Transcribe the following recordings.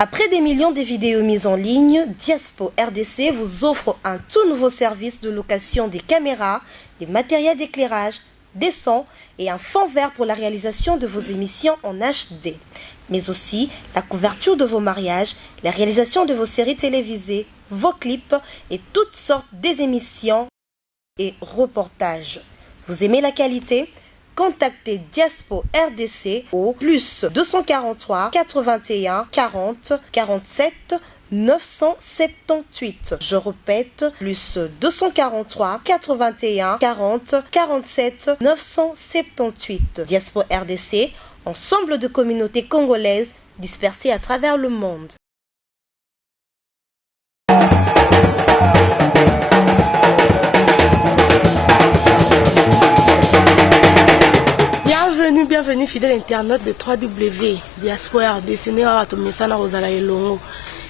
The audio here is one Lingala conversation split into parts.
Après des millions de vidéos mises en ligne, Diaspo RDC vous offre un tout nouveau service de location des caméras, des matériels d'éclairage, des sons et un fond vert pour la réalisation de vos émissions en HD. Mais aussi la couverture de vos mariages, la réalisation de vos séries télévisées, vos clips et toutes sortes d'émissions et reportages. Vous aimez la qualité ? Contactez Diaspo RDC au plus 243 81 40 47 978. Je répète, plus 243 81 40 47 978. Diaspo RDC, ensemble de communautés congolaises dispersées à travers le monde. Bienvenue fidèle internaute de 3W Diaspo RDC.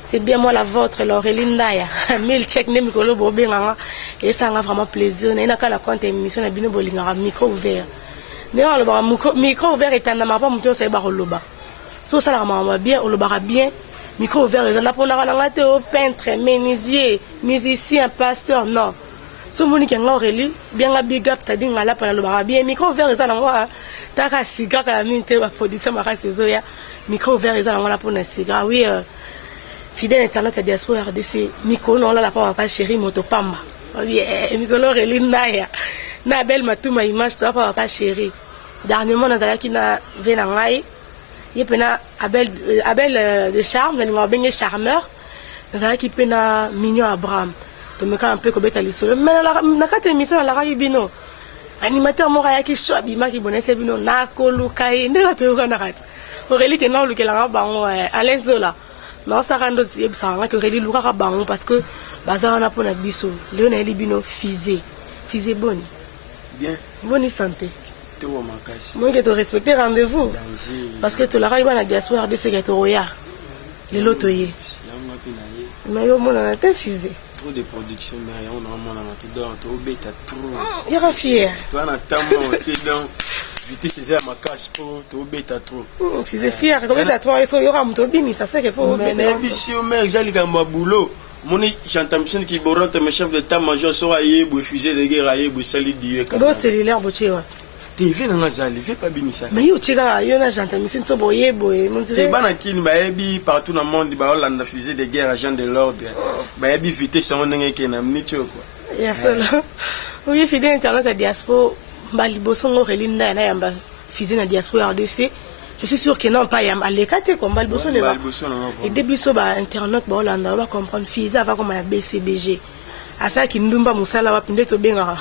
C'est bien moi la vôtre, Laureline Ndaya. Mail check ne mikolo bobenganga et ça a vraiment plaisir. Na ka la compte émission na bino bolingara micro ouvert. Ne ba micro ouvert est en ma pas muto sai ba loba. So ça la mama bien o loba bien. Micro ouvert est na pona la te au peintre, menuisier, musicien, pasteur non. So monique nga Aurélie bien nga big up tadi ngala pa loba bien micro ouvert est na ngwa taka siga ka la minute ba production ma saison ya micro ouvert est na ngala pona siga oui fidèle internaute Diaspo RDC micro non la papa chéri motopamba oui micro Aurélie Ndaya na belle matuma image toi papa chéri dernièrement nazala ki na vena ngai yepena Abel de charme na linga benye charmeur nazala ki pena mignon Abraham to meka un peu ko beta lisolo mais na kata émission la rabi bino animateur mo ya ki show bima ki bonese bino na koluka inde to ko na kata Aurélie ke na lukela bango Alain Zola non ça rend aussi ça que Aurélie luka bango parce que bazana na pona biso leo na libino fisé boni bien bonne santé to makasi moi que te respecter rendez-vous parce que tu la rabi na Diaspo RDC que to roya le lotoye mais yo mona na fisé trop de production mais on a mon tout dans to beta trop il est fier toi na tamo te dans vite c'est ma casse pour to beta trop fisé fier comme ça toi so yo ramto bini ça c'est que faut mais bisio mais exali kamba boulot moni j'entends mission qui borante mes chefs d'état-major so aye bo fusée de guerre aye bo sali dieu ka do cellulaire bo chewa TV na zali fait pas bini ça mais yo chika yo na j'entends mission so boye boye mon dirait bana kini ba ebi partout dans le monde ba Hollande fusée de guerre agent de l'ordre ba ebi vite ça on ngeke na mnicho quoi ya solo oui fidèle internaute Diaspo mbali bosongo Aurélie Ndaya na yamba fusée na Diaspo RDC je suis sûr que non pas yamba alekate comme mbali bosongo et début so ba internaute ba Hollande va comprendre fusée va comme ya BCBG asa kindumba musala wa pinde to benga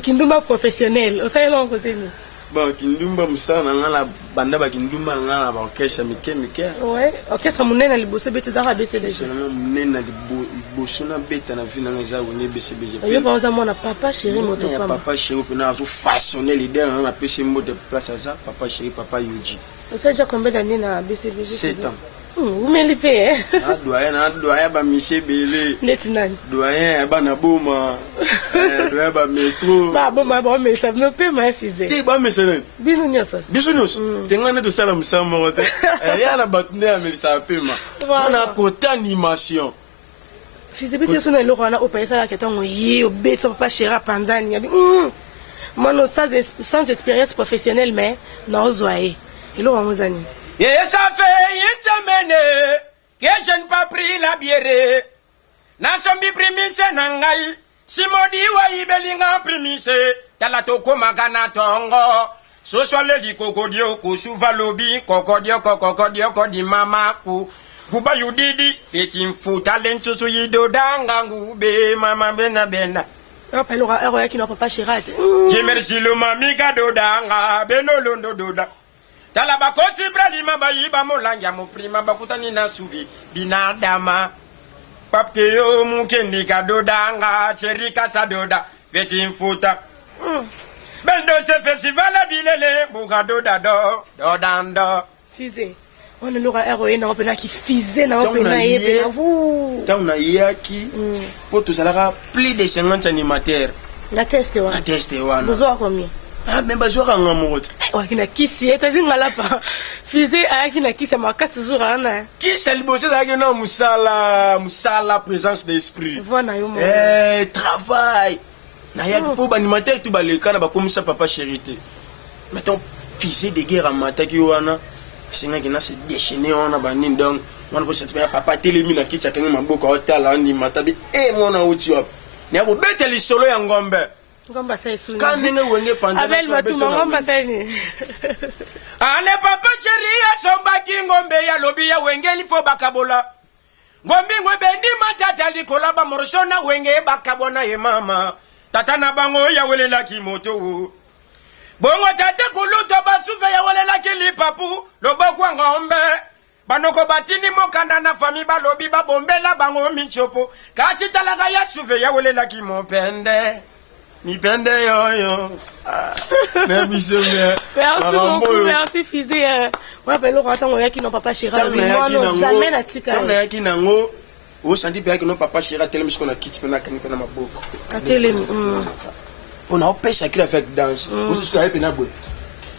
kindumba professionnel o sai long côté ni bon kindumba musala ngala banda ba kindumba ngala ba orchestre mike ouais orchestre munena liboso bete da BCBG c'est vraiment munena liboso na beta na vina ngeza woni BCBG yo ba mona papa chéri motopamba papa chéri pena azo façonner leader na pesi mot de place ça papa chéri papa Yuji ça déjà combien d'années na BCBG 7 ans vous me lipé doyen ba monsieur belé netinani doyen ba na boma doyen ba métro ba boma ba mais ça ne peut pas fiser ti ba mesene binu nyosa tengana to sala musama wote ya na batne amel ça pema on a côté animation fiser bité so na loko na opesa la ketongo yi obeto papa chéra panzani yabi mano sans expérience professionnelle mais non zoé et lo amuzani et ça fait une semaine que je n'ai pas pris la bière. N'a sombi primise nangai. Si modi wa ibelinga primise. Talato komagana tongo. So soit le di kokodio kusuva lobi. Kokodio kodi mama ku. Kuba yudidi. Fetim futa lensu suyido danga ngube mama bena. Appelera Eroya qui n'a pas chirat. Merci le mami kado danga. Beno londo doda. Talaba koti bralima bayiba molanja mo prima bakutani na suvi binadama papte yo mukeni kadodanga cherika sadoda fetin futa bendo se festival bilele bugadoda dodando fize on lora héroïne na opena ki fize na opena yebe ta una yaki pour tout ça là plus de 50 animateurs na teste wana besoin combien Ah, mais bazouka ngamote. Ouais, na kisi, t'as dit ngala pas. Fusée ayaki na kisi ma casse toujours ana. Qui c'est le bossé ça non musala présence d'esprit. Voilà yo mo. Travail. Na ya pour animateur tout baleka na ba comme ça papa chérité. Mettons fusée de guerre en mata ki wana. Singa ki na se déchaîner on a banin donc on peut se papa télémi na kicha kenga maboko hotel andi mata bi mona uti op. Na ko beteli solo ya ngombe. Ngomba sa esu. Quand ninge wenge pandana. Abel matuma ngomba sa ni. Ale papa chérie somba ki ngombe ya lobi ya wenge li fo bakabola. Ngombe ngombe ndi matata li kolaba morosona wenge bakabona ye mama. Tata na bango ya welela ki moto. Bongo tata kuluto basuve ya welela ki li papu loboko ngombe. Banoko batini mokanda na fami balobi babombela bango michopo. Kasi talaka ya suve ya welela ki mopende. Mi pende yo. Merci beaucoup, merci Fizé. On appelle le rentant qui n'ont pas chéri. Non, jamais na tika. On a qui nango. O sandi pe qui n'ont pas chéri tellement qu'on a quitté pena kan pena maboko. Atele. On a pêché qui avec danse. On se souvient pena bo.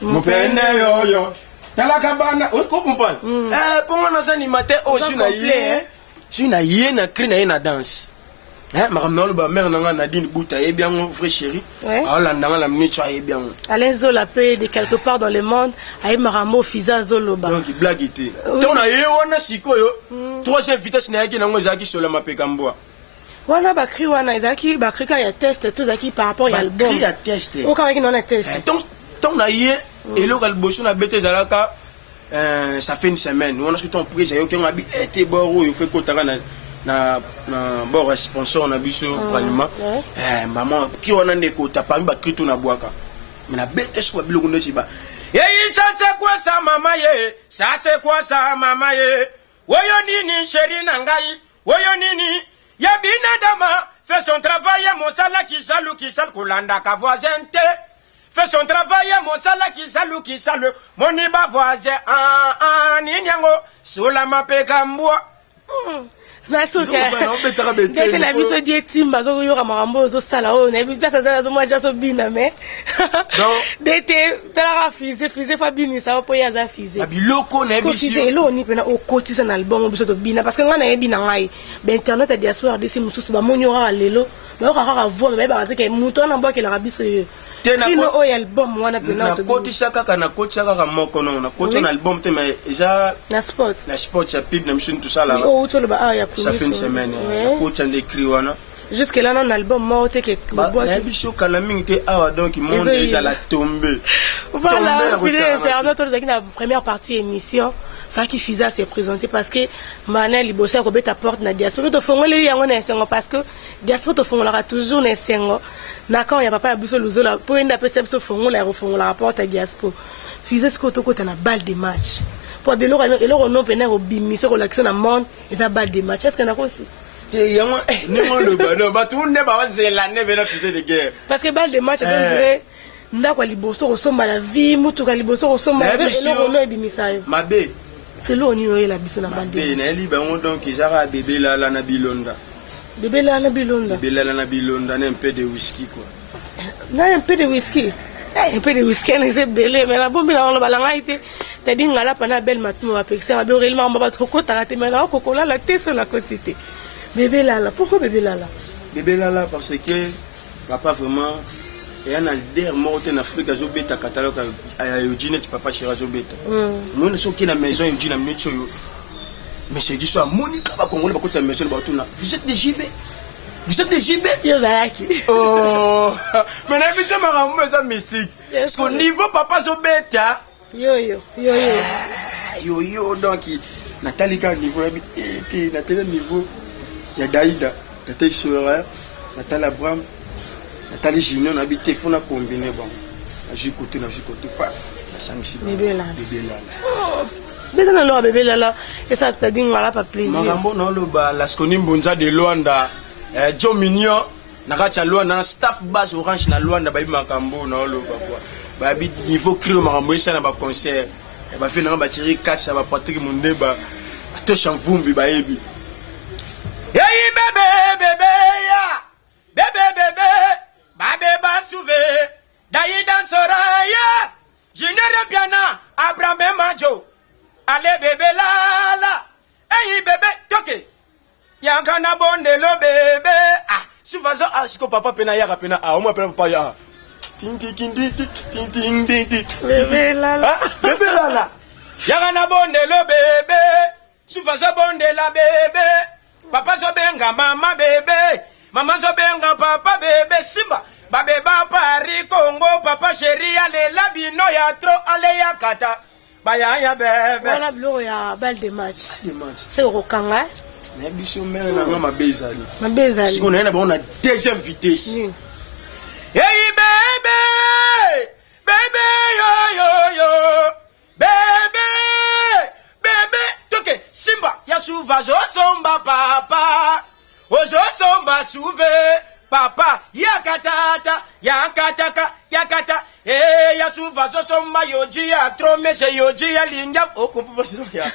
Mo pende yo. Tala kabana, o ko comprendre. Pour moi na sani matin o si na yé na cri na danse. Maramnolo ba mère nanga Nadine Bouta et bien mon frère chéri. La minute et bien. Alain Zola peut de quelque part dans le monde ay Maramo Fiza Zoloba. Donc il blague était. Ton a wana sikoyo. Troisième vitesse na yaki nango zaki sur la mapekamboa. Wana bakri wana ezaki bakri ka ya test tout zaki par rapport à l'album. Bakri ya test. O ka non na test. Ton na yé et le bosso na bete zalaka ça fait une semaine. On a ce que ton prise yo ki ngabi été boro il fait kotaka na bon sponsor na biso palima maman ki wana ndeko tapami ba krito na bwaka mina bete so biloko ndeti ba ça c'est quoi ça maman ye ça c'est quoi ça maman ye woyo nini chéri na ngai woyo nini ya bina dama fait son travail mon sala ki sal kolanda ka voisin te fait son travail mon sala ki salu mon iba voisin nini yango sola mapeka mbwa Nasuka. Dès que la vie se dit timba, zo yo kamarambo zo sala o na bi pesa zo moi jaso bina mais. Dete tala fize fa bini sa po ya za fize. Abiloko na biso. Fize lo ni pena o kotisa na album biso to bina parce que ngana e bina ngai. Ba internet a diaspora de simususu ba monyora lelo. Ba ka ka vo ba ba ke muto na boke la biso yo. Kino o album wana pena to. Na kotisa kaka na kotisa kaka moko no na kotisa na album te mais déjà na sport ya pib na mission tout ça là. Oh to le ba ya ça fait une semaine. Kotisa d'écrit wana. Jusque là non album mort que na biso kala mingi te awa donc monde déjà la tomber. Voilà, dans la première partie émission Faki Fiza s'est présenté parce que Manel Libosa Robert porte na diaspora to fongole yango na sengo parce que diaspora to fongola toujours na sengo na quand ya papa ya biso luzola po enda pesa biso fongola ya fongola rapport à diaspora Fiza ce koto kota na balle de match pour de l'euro non pena obimisa ko l'action na monde eza balle de match est-ce que na kosi yango nengo le bano ba tout ne ba zela ne bena Fiza de guerre parce que balle de match on dirait ndako liboso kosomba la vie mutu ka liboso kosomba l'euro non ebimisa yo mabe c'est là on y la biso na bande na li bango donc izara bébé là na bilonda bébé là na bilonda na un peu de whisky quoi na un peu de whisky on est belé mais la bombe là on la ngaite t'as dit ngala pana belle matuma wa pexer ma réellement on va trop kota te mais là kokola la tête sur la quantité bébé là pourquoi bébé là parce que papa vraiment et un alder mort en Afrique à Zobeta catalogue à Eugene papa chéri Zobeta moi ne suis qui na maison Eugene na minute yo mais c'est du soir Monica ba congolais ba côté la maison ba tout là vous êtes des JB yo zalaki oh mais na biso marambo ça mystique parce qu'au niveau papa Zobeta yo donc Nathalie ka niveau et Nathalie niveau ya Daïda Nathalie Sora Nathalie Abraham Nathalie Junior habité fona combiné bon je côté pas la sanksi bébé là bébé là et ça t'a dit voilà pas plaisir marambo non lo ba la skoni mbonza de Luanda Joe Mignon nakacha Luanda na staff base orange na Luanda ba makambo non lo ba quoi ba bi niveau crio marambo ça na ba concert ba fait na ba tiri kasa ba Patrick Mundeba to chanvumbi ba yebi hey bébé ya bébé Babe basouve, daï dansora, Yakana bondelo bébé. Ah, si vas ah, si papa pena yaka pena ah, on m'appelle papa ya. Ting ting ting ting ting ting ting ting. Bébé là. Bébé là. Yakana bondelo bébé. Si vas bondela bébé. Papa so benga mama bébé. Maman so benga papa bébé Simba. Babé ba Paris Congo papa chéri allez la bino ya trop allez ya kata. Baya ya bébé. Voilà blo ya balle de match. De match. C'est au Kanga. Mais biso mère na ma bezali. Ma bezali. Si on a deuxième vitesse. Oui. Hey bébé. Bébé yo yo yo. Bébé. Bébé. Toke Simba ya suva zo somba papa. Ozo somba souve papa yakatata yakataka yakata ya suva zo somba yoji ya trome se yoji ya linga okopo sino ya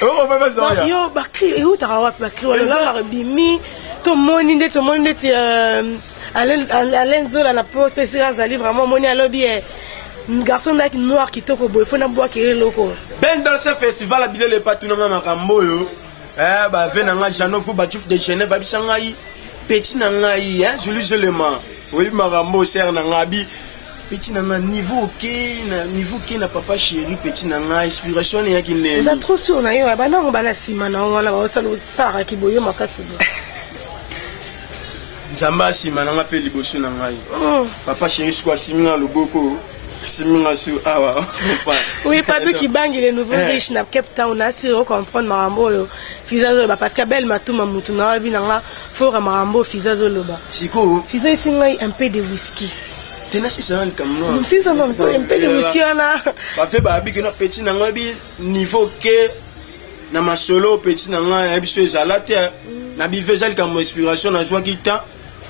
okopo sino ya yo bakri e uta wa bakri wala la bimi to moni ndeti Alain Zola na porte c'est azali vraiment moni à lobby un garçon là qui noir qui toko boy faut na bois qui loko ben dans ce festival abile le patunanga makambo yo bah venanga jano fu batuf de Genève babisanga yi petit nanga yi hein Julie Zelema oui marambo ser nanga bi petit nanga niveau qui na papa chéri petit nanga inspiration ya ki ne vous êtes trop sûr na yo ba na ngba sima na wana ba sala sara ki boyo makasi nzamba sima nanga pe liboso nanga yi papa chéri quoi siminga loboko siminga su awa oui pas tout qui bang les nouveaux riches na Cape Town na sur comprendre marambo yo fizazo ba parce que belle matuma mutu na bi nanga fora marambo fizazo loba siko fizo isinga un peu de whisky tena si ça comme non si ça non un peu de whisky na ba fait ba bi que no petit nanga bi niveau que na masolo petit nanga na biso ezalate na bi vezali comme inspiration na joie qui temps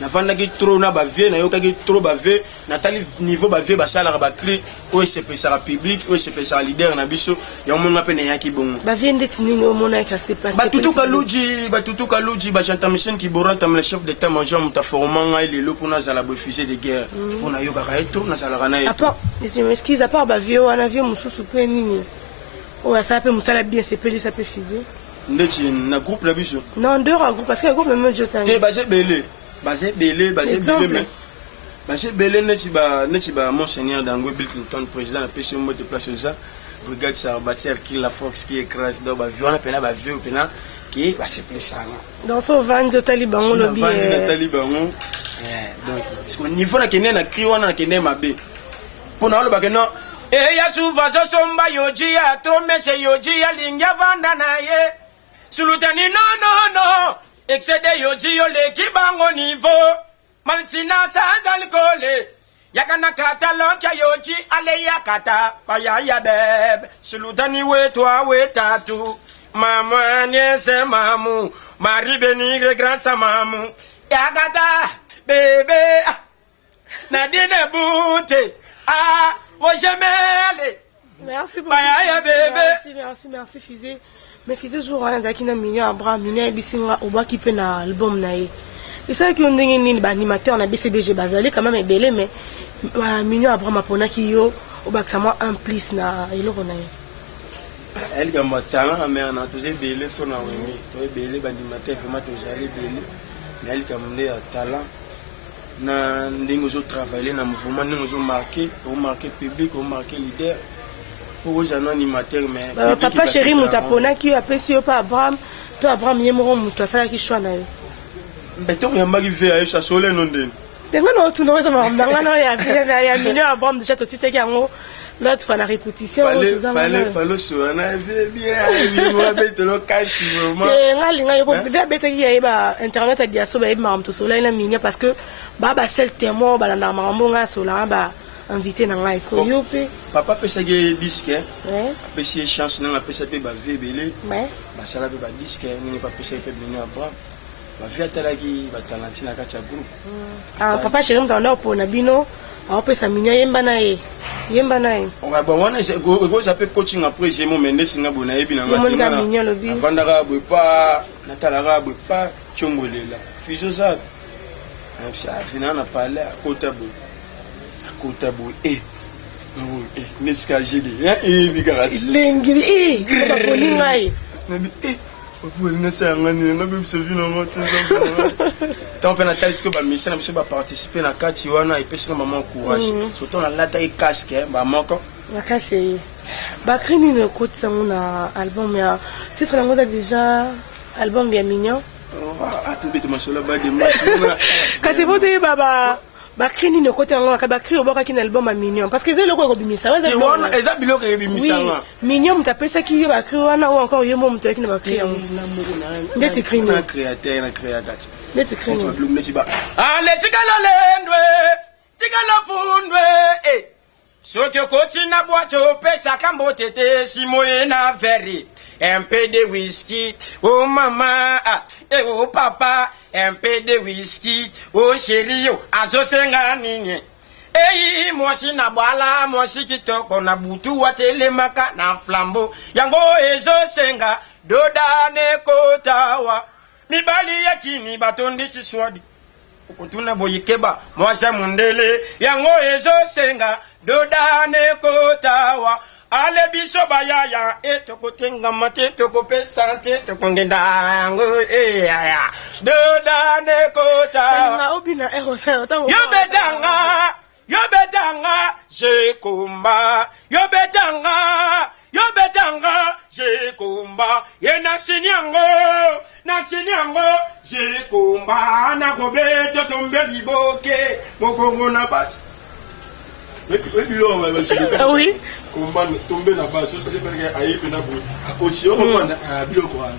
na vanda ki trop na ba vie na yoka ki trop ba vie na tali niveau ba vie ba sala ba cri o se pesa public o se pesa leader na biso ya mo ngape na yaki bon ba vie ndeti nini o mona ka se passer ba tutu kaluji ba chanta mission ki boranta le chef d'état major mutaformanga ile lo pour zala bo fusée de guerre pour na yoka ka eto na zala kana à part je m'excuse à part ba vie o na vie mususu pe nini o ça peut musala bien c'est peut ça peut fusée ndeti na groupe la biso non deux groupe parce que le groupe même jota te ba se belé basé belé mais basé belé neti ba monseigneur Dango Bill Clinton président la PCO mot de place ça brigade Sarbatière qui la Fox qui écrase do ba viona pena ba vieux pena qui va se placer dans ce vent de taliban lobby taliban donc au niveau na kene na cri wana na kene mabe pona lo ba keno e ya suva zo somba yoji ya trome se yoji ya linga vanda na ye sulutani no excédé yoji yo le kibango niveau maltina sans alcool yakana kataloka yoji ale yakata paya ya bebe sulutani we toi we tatu maman niese mamu mari benigre grâce mamu yakata bébé na dine bouté ah wo gemele merci beaucoup paya ya bébé merci Fizé. Mais Fizé jour on a kina million Abraham million bisinga oba ki pe na album na ye et ça qui on ndenge nini ba animateur na BCBG bazali quand même belé mais million Abraham apona ki yo oba sama en plus na eloko na ye elle gamba talent mais on a tous belé to na wemi to belé ba animateur vraiment to jali belé mais elle kamne talent na ndenge zo travailler na mouvement ndenge zo marquer public ou marquer leader. Pour un animateur mais papa chéri mutapona ki apesi yo pa Abraham to Abraham yemoro mutu asala ki shwana yo beto yamba ki ve ayo sa sole non den tenga no tu no za maramba no ya million Abraham déjà to site ki yango l'autre fois la répétition fallait so na bien moi beto lo kanti vraiment ngalinga yo be beto ki ya ba internet a dia so ba maram to sola ina minya parce que baba sel témoin ba na marambo nga sola ba invité na ngai so yope papa pesa ge disque pesa chance na pesa pe ba vebele ba sala pe ba disque ni pa pesa pe bino aba ba via talaki ba talenti na kacha groupe papa chéri mtanda po na bino a pesa minya yemba na ye on ba wana go ça peut coaching après j'ai mon mende singa bona yebi na ngati na vandaka bo pa na talaka bo pa chombolela fiso ça ça fina na parler à côté bo Kotabo neska jeli bigara lengi ba polinga tant que Nathalie ce que ba mission na ba participer na kati wana et pesa maman courage surtout na lata et casque ba moko la casse ba krini ne côté ça mon album ya titre la ngoda déjà album bien mignon ah tout bête masolo ba de moi kasi bote baba ba krini ne côté ngo ka ba kri oboka ki na album a mignon parce que c'est le ko bimisa wa za wana eza biloko e bimisa nga mignon mtapesa ki yo ba kri wana ou encore yo mo mto ki na ba kri yango nde c'est krini na créateur nde c'est krini ale tikala lendwe tikala fundwe soki okoti na boîte opesa kambo tete simoye na verre un peu de whisky oh maman oh papa un peu de whisky oh chérie yo azosenga nini mwasi na bwala mwasi kitoko na butu watelemaka na flambo yango ezosenga dodane kotawa mibali yakini batondisi swadi okutuna boyikeba mwasa mundele yango ezosenga dodane kotawa ale biso bayaya etokotenga mate tokopesa te tokongenda yango ya dodane kotawa yobedanga jekumba yobedanga jekumba ye nasinyango jekumba nakobeto tombeli boke mokongo na basi oui combat tomber na base ça dépend que ayi pena bo akoti o comprendre biloko wana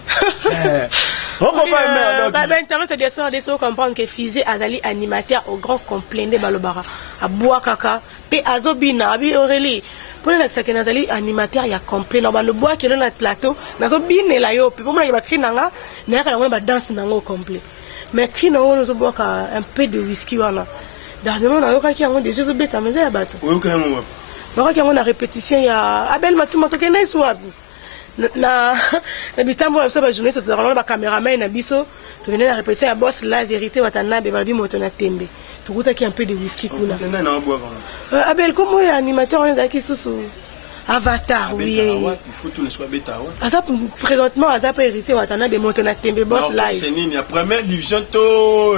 internet de soir de so comprendre que Fizé azali animateur au grand complet de balobara a bois kaka pe azobina abi Aurélie pour la que nazali animateur ya complet na le bois qui est na plateau nazo bine la yo pe pour moi ba krinanga na ka ba danse nango complet mais krinanga nazo bois un peu de whisky wana dernièrement na yo ka ki yango déjà zo beta mais ya bato o ka mo donc on a répétition ya Abel Matumato kena swab na bitambo ya ba journée ça on ba caméraman na biso to venir la répétition ya boss la vérité watana be ba bi moto na tembe tukuta ki un peu de whisky kuna Abel comment ya animateur on ezaki susu Avatar oui il faut tout ne soit bêta asa présentement asa pas hérité watana be moto na tembe boss live c'est nini la première division to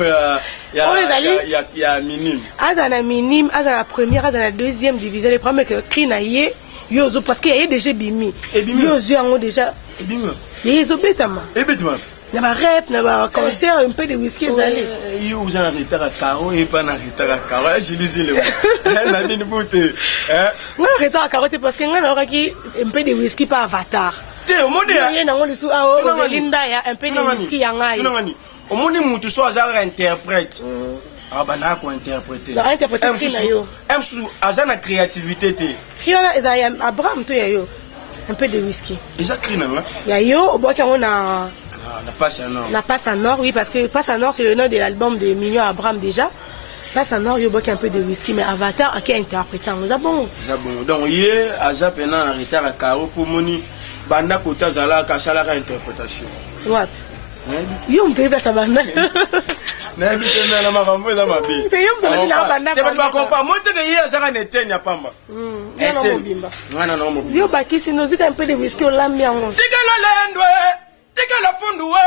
ya minime azana minime azana première azana deuxième division les premiers que krina ye yozo parce que y a déjà bimi yozo yango déjà bimi yezo betama ebetama na ba rap na ba concert un peu de whisky zali yo vous en retard à caro et pas en retard à caro je lisais le na dini boute nga retard à caro parce que nga na oraki un peu de whisky pas Avatar te omoni ya na ngoli su a Linda ya un peu de whisky ya ngai omoni mutu so azara interprète abana ko interpréter la interprétation na yo emsu azana créativité te khiona ezaya Abraham to ya yo un peu de whisky eza krina nga ya yo oboki yango na passe à nord la passe à nord oui parce que passe à nord c'est le nom de l'album de Mignon Abraham déjà passe à nord yo boki un peu de whisky mais Avatar qui interprète ça bon donc hier azap en retard à caro pour moni banda kota zala ka sala ka interprétation ouais yo mtebe sa banda na bitenda na makambo za mabe te yo mtebe na banda te ba kompa monte que hier sala netenya pamba ngana no mobimba yo bakisi nozika un peu de whisky o lambiango tikala lendwe tikala funduwe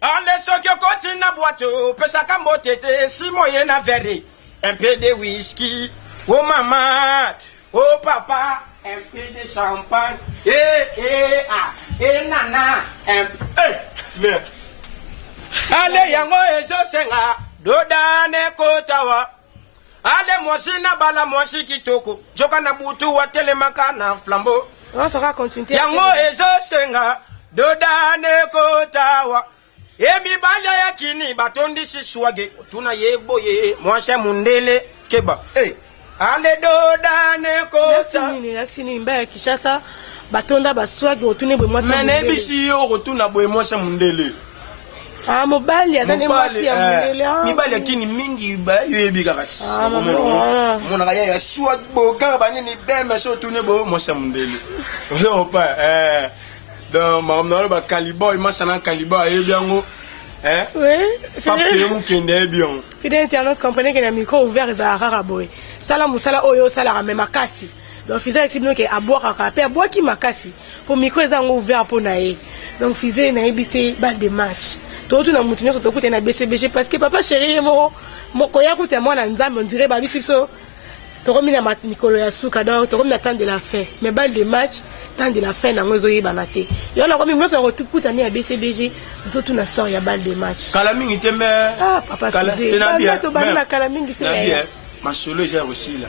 ale soki okoti na boîte pesa kambo tete simoye na verre un peu de whisky oh maman oh papa un peu de champagne nana mais ale yango ezosenga dodane kotawa ale mwasi na bala mwasi kitoko joka na butu watelemaka na flambo on fera continuer yango ezosenga dodane kotawa emibala yakini batondisi swage tuna yeboye mwasi mundele keba ale dodane kota nini mbaya Kishasa batonda baswage otune bwe mwasi mundele mene bisi yo otuna bwe mwasi mundele mobali azane mwasi ya mundele mibali yakini mingi ba yebi kakati mona kaya ya swag boka banini beme so tune bo mwasi mundele on pas donc mamna ba caliboy masana caliboy yebi yango oui papier mu kende bien fidèle internaute comprenez que le micro ouvert za rara boy sala musala oyo sala ka makasi donc fisa expliquer que aboire ka pe aboire ki makasi pour micro ezango ouvert pour na ye donc Fizé n'a évité balle de match. Tout na mutunyo so tokuta na BCBG parce que papa chéri mo koya kuta moi na nzambe on dirait ba biso tokomi na Nicolo ya suka donc tokomi na temps de la fin mais balle de match temps de la fin na ngozo yeba te yo na komi ngoso ko tukuta ni ya BCBG surtout na sort ya balle de match kala mingi te mais ah papa Fizé to bana kala mingi te bien ma solo j'ai aussi là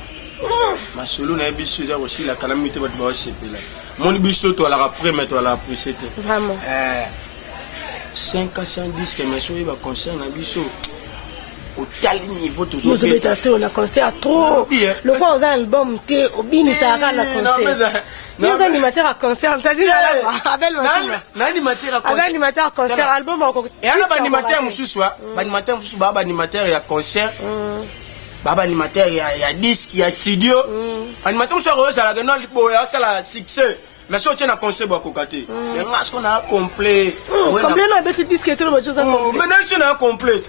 ma solo na biso j'ai aussi là kala mingi te ba ba sepela mon biso to la après mais to la après c'était vraiment 510 que mais soyez concert na biso au tel niveau toujours nous obétateurs on a concert trop le quoi aux album té obini ça na concert nous animateur à concert on t'a dit là Abel animateur à concert album et alors animateur mususu animateur mususu baba animateur ya concert baba animateur ya disque ya studio animateur mususu ça la non boya ça la succès mais si on tient à conseil pour côté mais est-ce qu'on a complet complet na petit disque tout le chose maintenant on a complet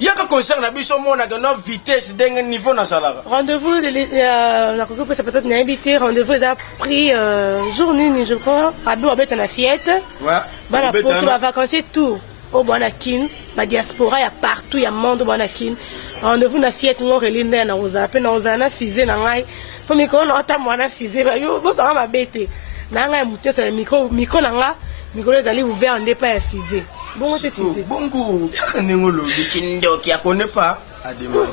il y a que concert na biso mo na no vitesse d'un niveau na sala rendez-vous la coco peut peut-être invité rendez-vous ils a pris journée je crois à Boabet na fiette voilà pour la vacances tout au Bonakin ma diaspora ya partout ya monde Bonakin rendez-vous na fiette ngo relinde na oza pe na oza na Fizé na ngai faut mi ko na ta mwana Fizé ba yo bo ça ma bête nanga muté sur le micro nanga micro ezali ouvert ndé pas Fizé bongo c'est Fizé bongo kanengolo kindoki a connaît pas à demander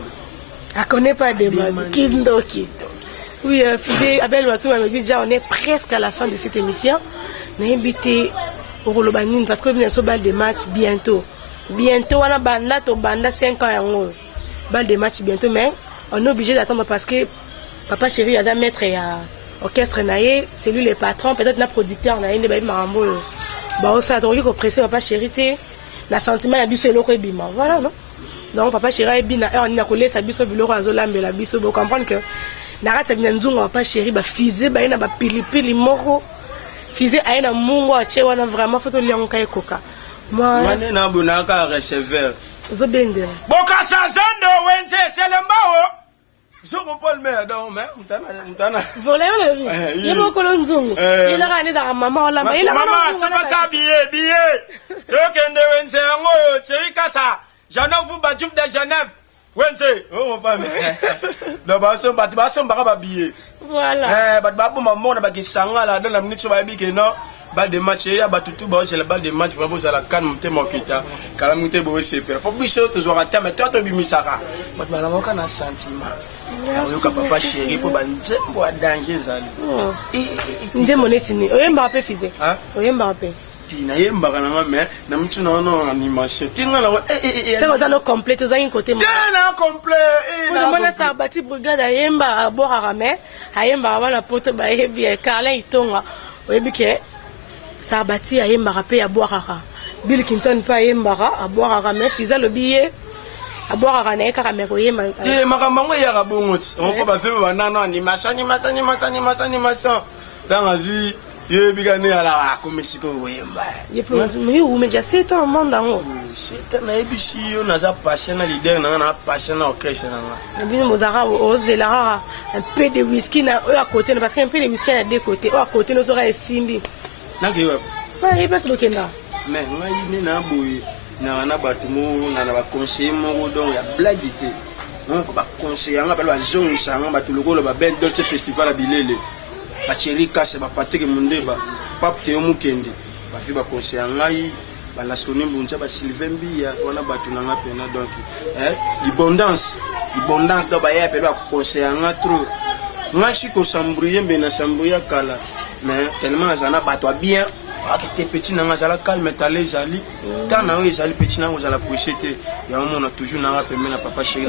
kindoki oui Fizé Abel Matouma me dit déjà on est presque à la fin de cette émission on a invité au Rolobanine parce que nous avons balle de match bientôt on a banda 5 ans yango balle de match bientôt mais on est obligé d'attendre parce que papa chéri a maître ya orchestre naé c'est lui le patron peut-être na producteur naé ne ba marambo ba ça donc il faut presser papa chéri té la sentiment ya biso eloko ebima voilà non donc papa chéri ebina on a collé sa biso biloko azolambela biso vous comprendre que na rata bina nzungu papa chéri ba Fizé ba ina ba pilipili moko Fizé aina mungu ache wana vraiment photo lionka ekoka moi na bonaka receveur zo bendera boka sazando wenze selembao Zoko Paul Merdon, mais mutana. Volé on le vit. Il faut que l'on zoome. Il a gagné dans maman là. Mais maman, ça va ça billet. Token de Wenze ngo, Thierry Kassa. J'en vous battu de Genève. Wenze, oh pas mais. Donc baso ba billet. Voilà. Ba maman na ba kisanga là dans la minute so ba bi que non. Balle de match ya batutu ba c'est la balle de match vraiment ça la calme monter mokita. Kala monter bo CP. Pour biso toujours à terme toi to bimisaka. Ba la moka na sentiment. Oyoka papa chéri po banzembo a danger zali. Ndé monetini. Oyemba pe Fizé. Oyemba pe. Tina yemba kana mais na mtu na no animation. Tinga na c'est quoi no complet za un côté. Na complet. Na mona sa bati brigade ayemba boire ramé. Ayemba wana pote ba yebi Carlin itonga. Oyebi ke sa bati ayemba rapé ya boire Bill Clinton pa ayemba a boire ramé Fizé le billet. A boire à Neka Cameroun. Eh, Maramango ya rabongoti. On peut pas faire banana animation. Dans la vie, il bigane à la commission Wemba. Il peut me mais c'est un monde en haut. C'est un ABC, on a passé na leader, on a passé na orchestre. Bien Mozara osé la un peu de whisky à côté parce qu'un peu de whisky à deux côtés. À côté nous aura Simbi. N'agueur. Pas il passe le Kenya. Mais moi il n'est pas boy. Na batumo na ba conseiller mo donc ya blague té on ba conseiller nga ba zone sanga ba tuloko ba ben dolce festival a bilele ba Thierry Kassa ba Patrick Mundeba pap te omukende ba fi ba conseiller ngai ba laskoni mbunza ba Sylvain Biya wana batu na nga pena donc l'abondance do ba ya pe ba conseiller nga trop nga shi ko sambrouiller mais na sambrouiller kala mais tellement ça na bato bien. Qui petit n'a pas calme talé zali tant na zali petit n'a pas la précité ya on a toujours na rappelé na papa chéri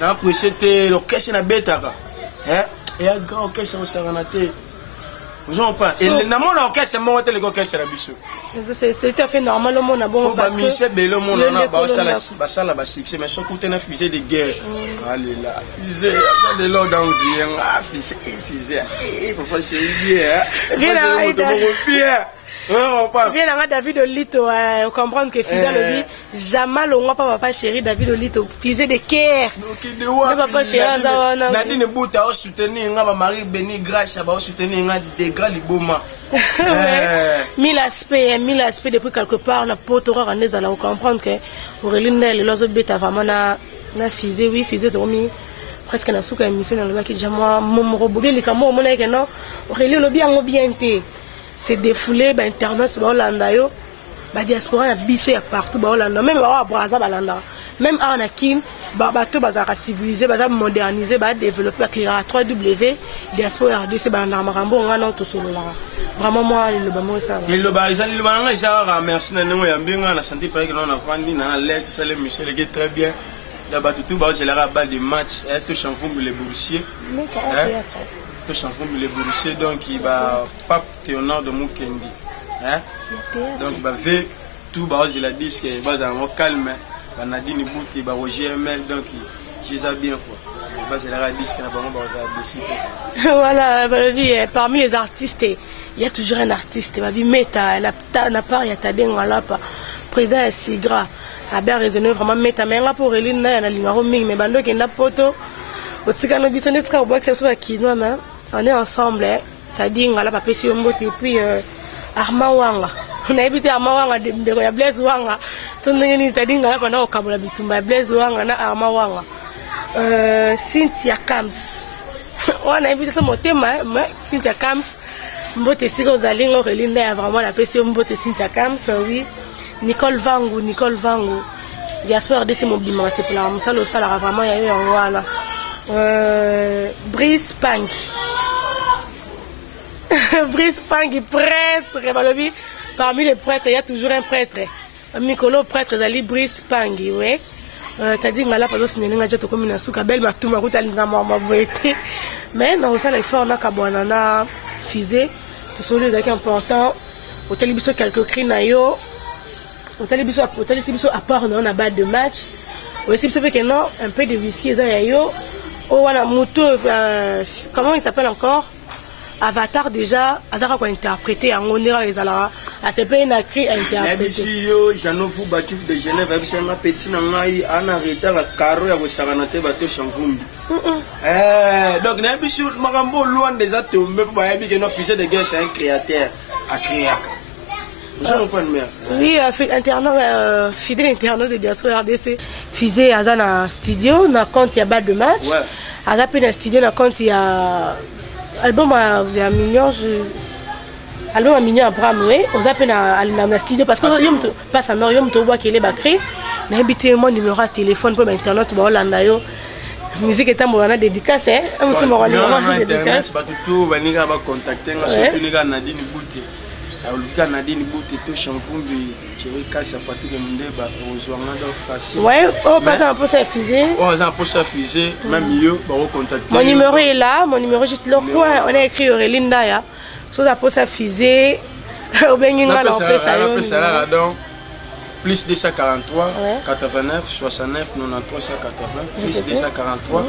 na précité l'orchestre na betaka et un grand orchestre au Saranaté vous en pas et na mon orchestre mon hôtel l'orchestre la biso c'est tout à fait normal le monde a bon parce que monsieur Bello mon na ba ça la succès mais son côté na fusée de guerre allez là fusée ça de l'ordre d'envie fusée papa chéri bien bien David Lito comprendre que Fizé le dit jamais le moi papa chéri David Olito fisé de Caire. Papa chéri Azawana. Nadine Bouta a soutenu Marie Béni grâce à soutenir des grands liboma. Mille aspects depuis quelque part na potora raneza la comprendre que Auréline elle lozo beta vraiment na fisé oui fisé dormi presque na souka émission na loba ki jamwa mon robobé les kamo mon que non Auréline lo bien té c'est défoulé ba internet ba Hollanda yo ba diaspora na biso ya partout ba Hollanda même ba Brazza ba Hollanda même à Anakin bato bazaka civilisé baza moderniser ba développer clair 3W diaspora RDC ba na makambo ngana to solo la vraiment moi le ba mo ça le ba izali le ba nga ça merci na ngo ya mbinga na santé pas que non na vandi na l'est ça le monsieur le très bien la ba tout ba c'est la balle de match et tout chanfou les boursiers tout chanfou les boursiers donc il va pape Théonard de Mukendi hein donc ba ve tout ba il a dit que ba za calme. Nadine Bouti, Roger ML, donc je sais bien quoi. C'est la disque, voilà, parmi les artistes, il y a toujours un artiste. Il dit Meta, n'a pas, il y a Tadé Ngala, président est si gras. A bien raisonné vraiment Meta, mais pour Eline, il y a un numéro ming, mais bando qui est na poto. Au Tigano Bissonnet, on est ensemble. Tadé Ngala, papa, si on botte, et puis Arma Wanga. On a évité Arma Wanga, de Blaise Wanga. Tondengeni tadinga hapa nao kabula bitumba Blaise Wanga na Arma Wanga Cynthia Kams wana invité ça motema Cynthia Kams mbote sika ozalinga Auréline ya vraiment la pression mbote Cynthia Kams oui Nicole Vangu diaspora de ces mobiments c'est pour la musalo sala vraiment ya yo wana Brice Pangi Brice Pangi prêtre parmi les prêtres il y a toujours un prêtre Mikolo prêtre Zali Brice Pangi, ouais. T'as dit que là, pas de n'a déjà comme une souka belle, ma tout ma route à l'ingamboité. Mais non, ça, les forts, on a kabouanana, fisé, tout ce qui est important. Au télévision, quelques cris, nayo. Au télévision, à part, on a balle de match. Aussi, c'est que non, un peu de whisky, zayo. Oh, voilà, moto, comment il s'appelle encore? Avatar déjà, Azara quoi interprété en honneur les alara. À ce pays n'a écrit interprété. Monsieur Janofu Batif de Genève, avec un petit nangai, en arrêtant la carreau à Saranate bateau chanvumbi. Donc, n'a pas sûr, Marambo loin des atomes, mais pas bien que officier de guerre, c'est un créateur à créer. Oui, fidèle internaute de diaspora RDC. Fisé Azana studio, na compte il y a balle de match. Azapé studio, na compte il y a album à mignon album à mignon Abraham oui aux appels à la studio parce que yom passe en yom to bois qu'il est bacré na habité mon numéro de téléphone pour internet ba Hollanda yo musique est tambo na dédicace hein on mo numéro dédicace pas tout baninga ba contacter nga surtout ni ga Nadine Bouti Olika Nadine Bouti to chanfumbi chéri kasa parti de Mundeba ozwanga do facile ouais oh pas un peu ça fusée oh ça peut ça fusée même mieux ba contacter mon numéro est là mon numéro juste là on a écrit Auréline Ndaya so ça peut ça fusée au benginga la ça donc plus 243 89 69 93 180 plus 243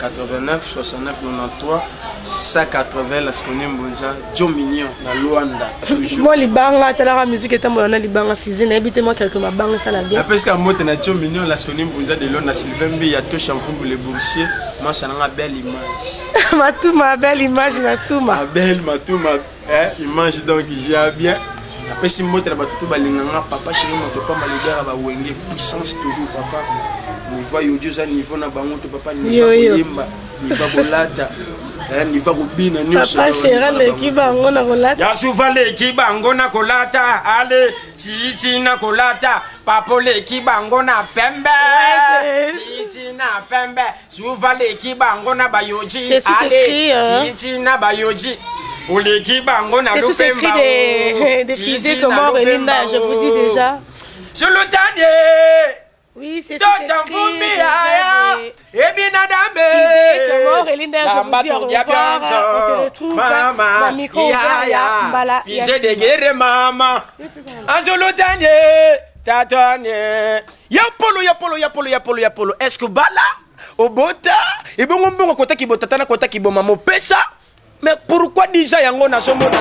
89 69 93 180 la skone mbonja jo mignon na Luanda toujours moi libanga tala la musique est moi na libanga fusée na habité moi quelque mabanga ça la bien parce que moto na jo mignon la skone mbonja de Luanda Sylvain Mbi ya to chanfumbu les boursiers moi ça na belle image ma belle image ma belle image donc j'ai bien après si moto na batutu balinganga papa chéri moto pas malibera ba wenge puissance toujours papa niveau yodio za niveau na bango to papa niveau yimba niveau bolata niveau kubina nyosho papa chéri le kibango na kolata ya suvale kibango na kolata ale titi na kolata papa le kibango na pembe titi na pembe suvale kibango na bayoji ale titi na bayoji c'est sous écrit des fusées comme Auréline Ndaya, je vous dis déjà. Sur le dernier. Oui, c'est sous écrit. Et bien Nadame. Comme Auréline Ndaya, je vous dis au revoir. On se retrouve dans micro ouvert. Pisé de guerre maman. Sur le dernier. Tatouane. Yapolo. Est-ce que bala au bota et bon kota ki botata na kota ki bomamo pesa. Mais pourquoi déjà yango na somona